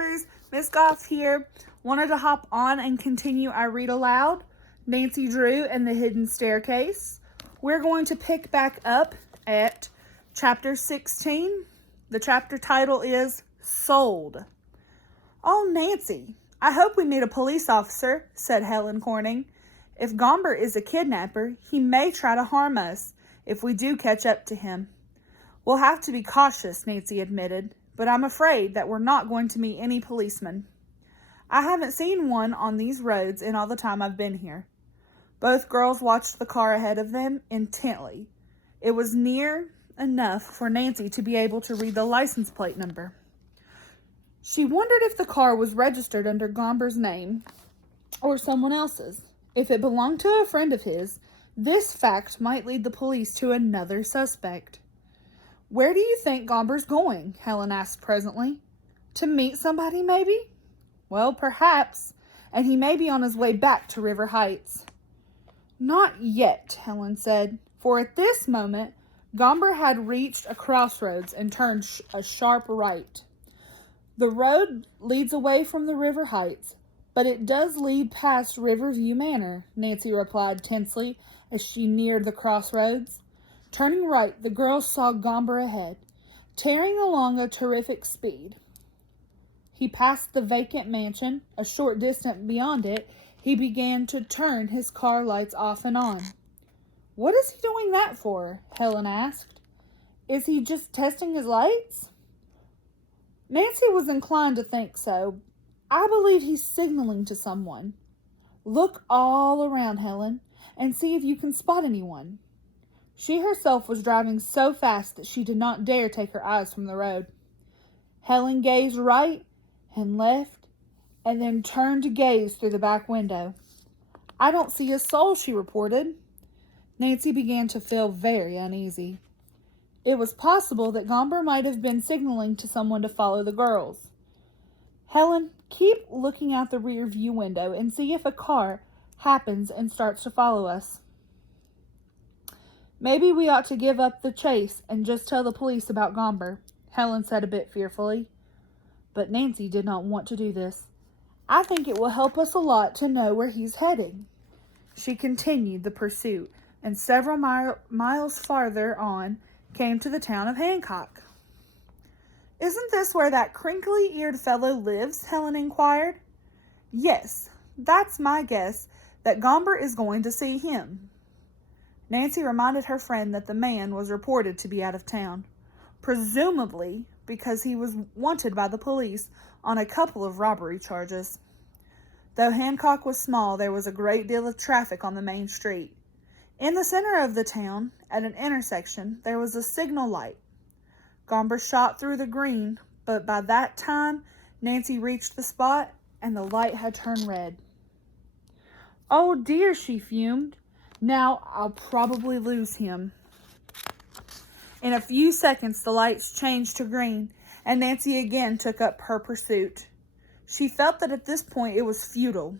neighbors, Miss Goff here. Wanted to hop on and continue our read aloud, Nancy Drew and the Hidden Staircase. We're going to pick back up at chapter 16. The chapter title is Sold. "Oh, Nancy, I hope we meet a police officer," said Helen Corning. "If Gomber is a kidnapper, he may try to harm us if we do catch up to him." "We'll have to be cautious," Nancy admitted, "but I'm afraid that we're not going to meet any policemen. I haven't seen one on these roads in all the time I've been here." Both girls watched the car ahead of them intently. It was near enough for Nancy to be able to read the license plate number. She wondered if the car was registered under Gomber's name or someone else's. If it belonged to a friend of his, this fact might lead the police to another suspect. "Where do you think Gomber's going?" Helen asked presently. "To meet somebody, maybe?" "Well, perhaps, and he may be on his way back to River Heights." "Not yet," Helen said, for at this moment, Gomber had reached a crossroads and turned a sharp right. "The road leads away from the River Heights, but it does lead past Riverview Manor," Nancy replied tensely as she neared the crossroads. Turning right, the girls saw Gomber ahead, tearing along at terrific speed. He passed the vacant mansion. A short distance beyond it, he began to turn his car lights off and on. "What is he doing that for?" Helen asked. "Is he just testing his lights?" Nancy was inclined to think so. "I believe he's signaling to someone." "Look all around, Helen, and see if you can spot anyone." She herself was driving so fast that she did not dare take her eyes from the road. Helen gazed right and left, and then turned to gaze through the back window. "I don't see a soul," she reported. Nancy began to feel very uneasy. It was possible that Gomber might have been signaling to someone to follow the girls. "Helen, keep looking out the rear view window and see if a car happens and starts to follow us." "Maybe we ought to give up the chase and just tell the police about Gomber," Helen said a bit fearfully. But Nancy did not want to do this. "I think it will help us a lot to know where he's heading." She continued the pursuit, and several miles farther on came to the town of Hancock. "Isn't this where that crinkly-eared fellow lives?" Helen inquired. "Yes, that's my guess, that Gomber is going to see him." Nancy reminded her friend that the man was reported to be out of town, presumably because he was wanted by the police on a couple of robbery charges. Though Hancock was small, there was a great deal of traffic on the main street. In the center of the town, at an intersection, there was a signal light. Gomber shot through the green, but by that time, Nancy reached the spot and the light had turned red. "Oh dear," she fumed. "Now I'll probably lose him." In a few seconds, the lights changed to green, and Nancy again took up her pursuit. She felt that at this point it was futile.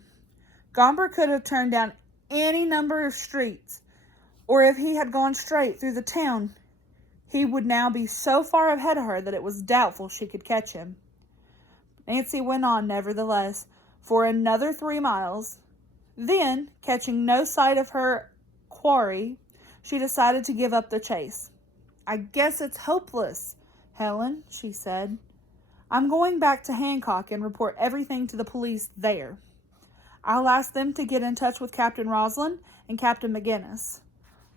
Gomber could have turned down any number of streets, or if he had gone straight through the town, he would now be so far ahead of her that it was doubtful she could catch him. Nancy went on, nevertheless, for another 3 miles. Then, catching no sight of her quarry, she decided to give up the chase. "I guess it's hopeless, Helen," she said. "I'm going back to Hancock and report everything to the police there. I'll ask them to get in touch with Captain Roslin and Captain McGinnis."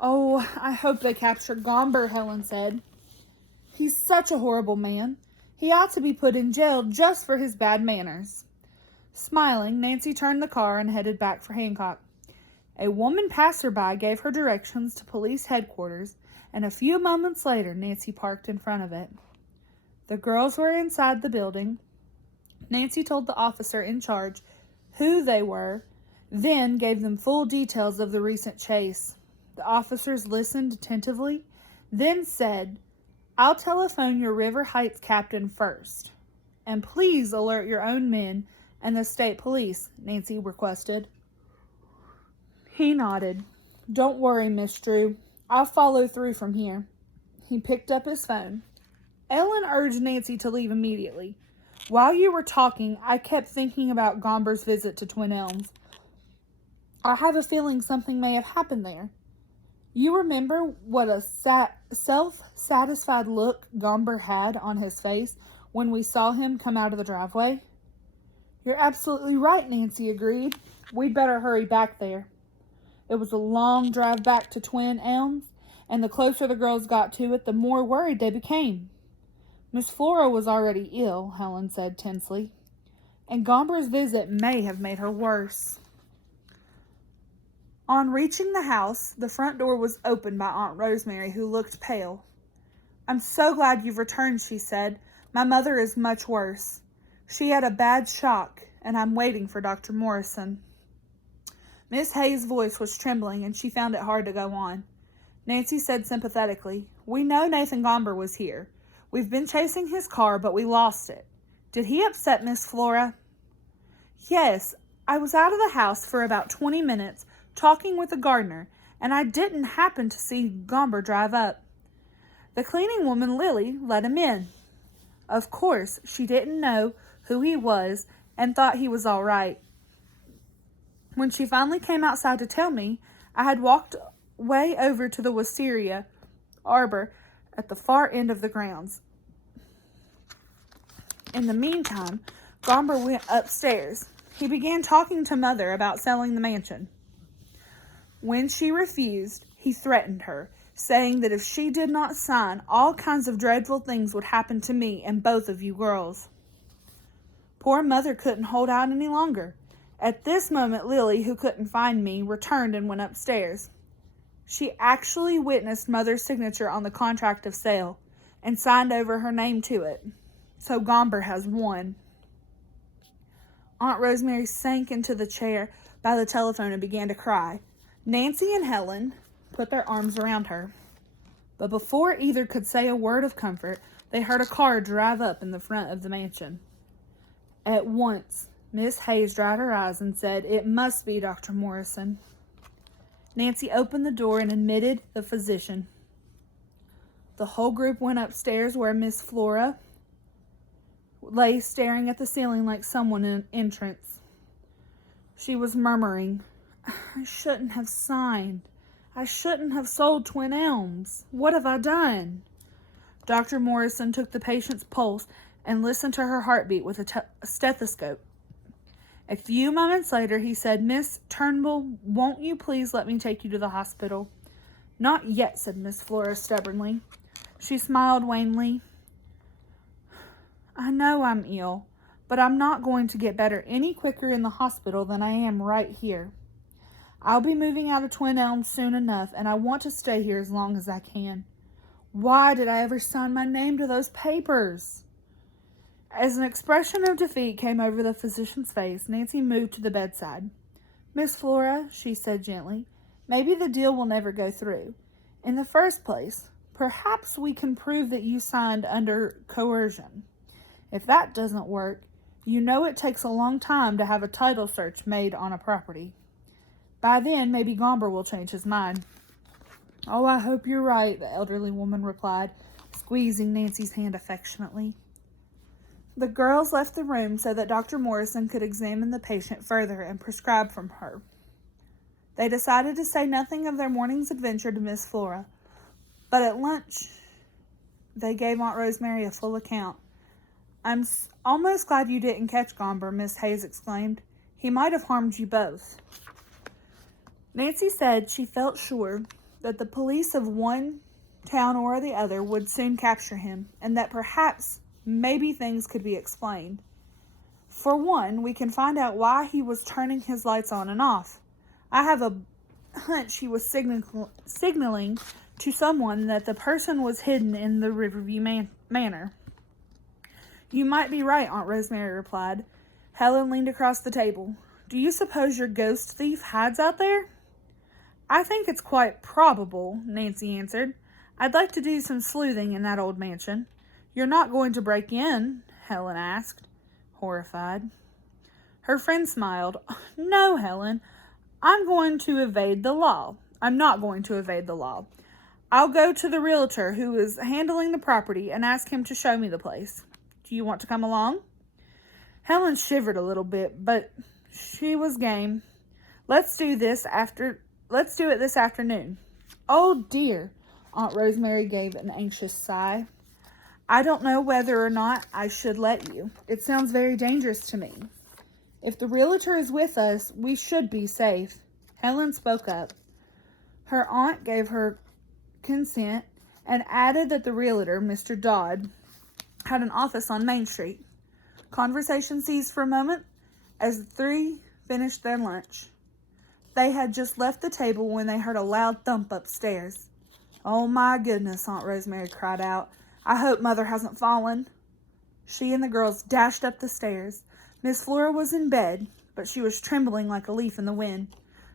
"Oh, I hope they capture Gomber," Helen said. "He's such a horrible man. He ought to be put in jail just for his bad manners." Smiling, Nancy turned the car and headed back for Hancock. A woman passerby gave her directions to police headquarters, and a few moments later Nancy parked in front of it. The girls were inside the building. Nancy told the officer in charge who they were, then gave them full details of the recent chase. The officers listened attentively, then said, "I'll telephone your River Heights captain first. And please alert your own men and the state police," Nancy requested. He nodded. "Don't worry, Miss Drew. I'll follow through from here." He picked up his phone. Ellen urged Nancy to leave immediately. While you were talking, I kept thinking about Gomber's visit to Twin Elms. I have a feeling something may have happened there. You remember what a self-satisfied look Gomber had on his face when we saw him come out of the driveway? You're absolutely right, Nancy agreed. We'd better hurry back there. It was a long drive back to Twin Elms, and the closer the girls got to it, the more worried they became. Miss Flora was already ill, Helen said tensely, and Gomber's visit may have made her worse. On reaching the house, the front door was opened by Aunt Rosemary, who looked pale. I'm so glad you've returned, she said. My mother is much worse. She had a bad shock, and I'm waiting for Dr. Morrison. Miss Hayes' voice was trembling, and she found it hard to go on. Nancy said sympathetically, We know Nathan Gomber was here. We've been chasing his car, but we lost it. Did he upset Miss Flora? Yes, I was out of the house for about 20 minutes, talking with the gardener, and I didn't happen to see Gomber drive up. The cleaning woman, Lily, let him in. Of course, she didn't know who he was and thought he was all right. When she finally came outside to tell me, I had walked way over to the wisteria arbor at the far end of the grounds. In the meantime, Gomber went upstairs. He began talking to Mother about selling the mansion. When she refused, he threatened her, saying that if she did not sign, all kinds of dreadful things would happen to me and both of you girls. Poor Mother couldn't hold out any longer. At this moment, Lily, who couldn't find me, returned and went upstairs. She actually witnessed Mother's signature on the contract of sale and signed over her name to it. So Gomber has won. Aunt Rosemary sank into the chair by the telephone and began to cry. Nancy and Helen put their arms around her. But before either could say a word of comfort, they heard a car drive up in the front of the mansion. At once, Miss Hayes dried her eyes and said, It must be Dr. Morrison. Nancy opened the door and admitted the physician. The whole group went upstairs where Miss Flora lay staring at the ceiling like someone in an entrance. She was murmuring, I shouldn't have signed. I shouldn't have sold Twin Elms. What have I done? Dr. Morrison took the patient's pulse and listened to her heartbeat with a stethoscope. A few moments later, he said, Miss Turnbull, won't you please let me take you to the hospital? Not yet, said Miss Flora stubbornly. She smiled wanly. I know I'm ill, but I'm not going to get better any quicker in the hospital than I am right here. I'll be moving out of Twin Elms soon enough, and I want to stay here as long as I can. Why did I ever sign my name to those papers? As an expression of defeat came over the physician's face, Nancy moved to the bedside. Miss Flora, she said gently, maybe the deal will never go through. In the first place, perhaps we can prove that you signed under coercion. If that doesn't work, you know it takes a long time to have a title search made on a property. By then, maybe Gomber will change his mind. Oh, I hope you're right, the elderly woman replied, squeezing Nancy's hand affectionately. The girls left the room so that Dr. Morrison could examine the patient further and prescribe from her. They decided to say nothing of their morning's adventure to Miss Flora, but at lunch they gave Aunt Rosemary a full account. I'm almost glad you didn't catch Gomber, Miss Hayes exclaimed. He might have harmed you both. Nancy said she felt sure that the police of one town or the other would soon capture him, and that perhaps maybe things could be explained. For one, we can find out why he was turning his lights on and off. I have a hunch he was signaling to someone that the person was hidden in the Riverview Manor. You might be right, Aunt Rosemary replied. Helen leaned across the table. Do you suppose your ghost thief hides out there? I think it's quite probable, Nancy answered. I'd like to do some sleuthing in that old mansion. You're not going to break in? Helen asked, horrified. Her friend smiled. No, Helen. I'm going to evade the law. I'm not going to evade the law. I'll go to the realtor who is handling the property and ask him to show me the place. Do you want to come along? Helen shivered a little bit, but she was game. Let's do it this afternoon. Oh dear, Aunt Rosemary gave an anxious sigh. I don't know whether or not I should let you. It sounds very dangerous to me. If the realtor is with us, we should be safe. Helen spoke up. Her aunt gave her consent and added that the realtor, Mr. Dodd, had an office on Main Street. Conversation ceased for a moment as the three finished their lunch. They had just left the table when they heard a loud thump upstairs. Oh my goodness, Aunt Rosemary cried out. I hope Mother hasn't fallen. She and the girls dashed up the stairs. Miss Flora was in bed, but she was trembling like a leaf in the wind.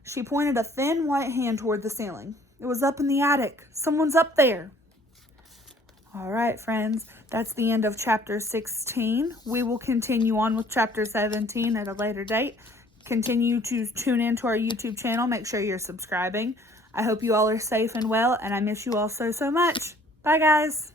She pointed a thin white hand toward the ceiling. It was up in the attic. Someone's up there. All right, friends, that's the end of chapter 16. We will continue on with chapter 17 at a later date. Continue to tune into our YouTube channel. Make sure you're subscribing. I hope you all are safe and well, and I miss you all so much. Bye, guys.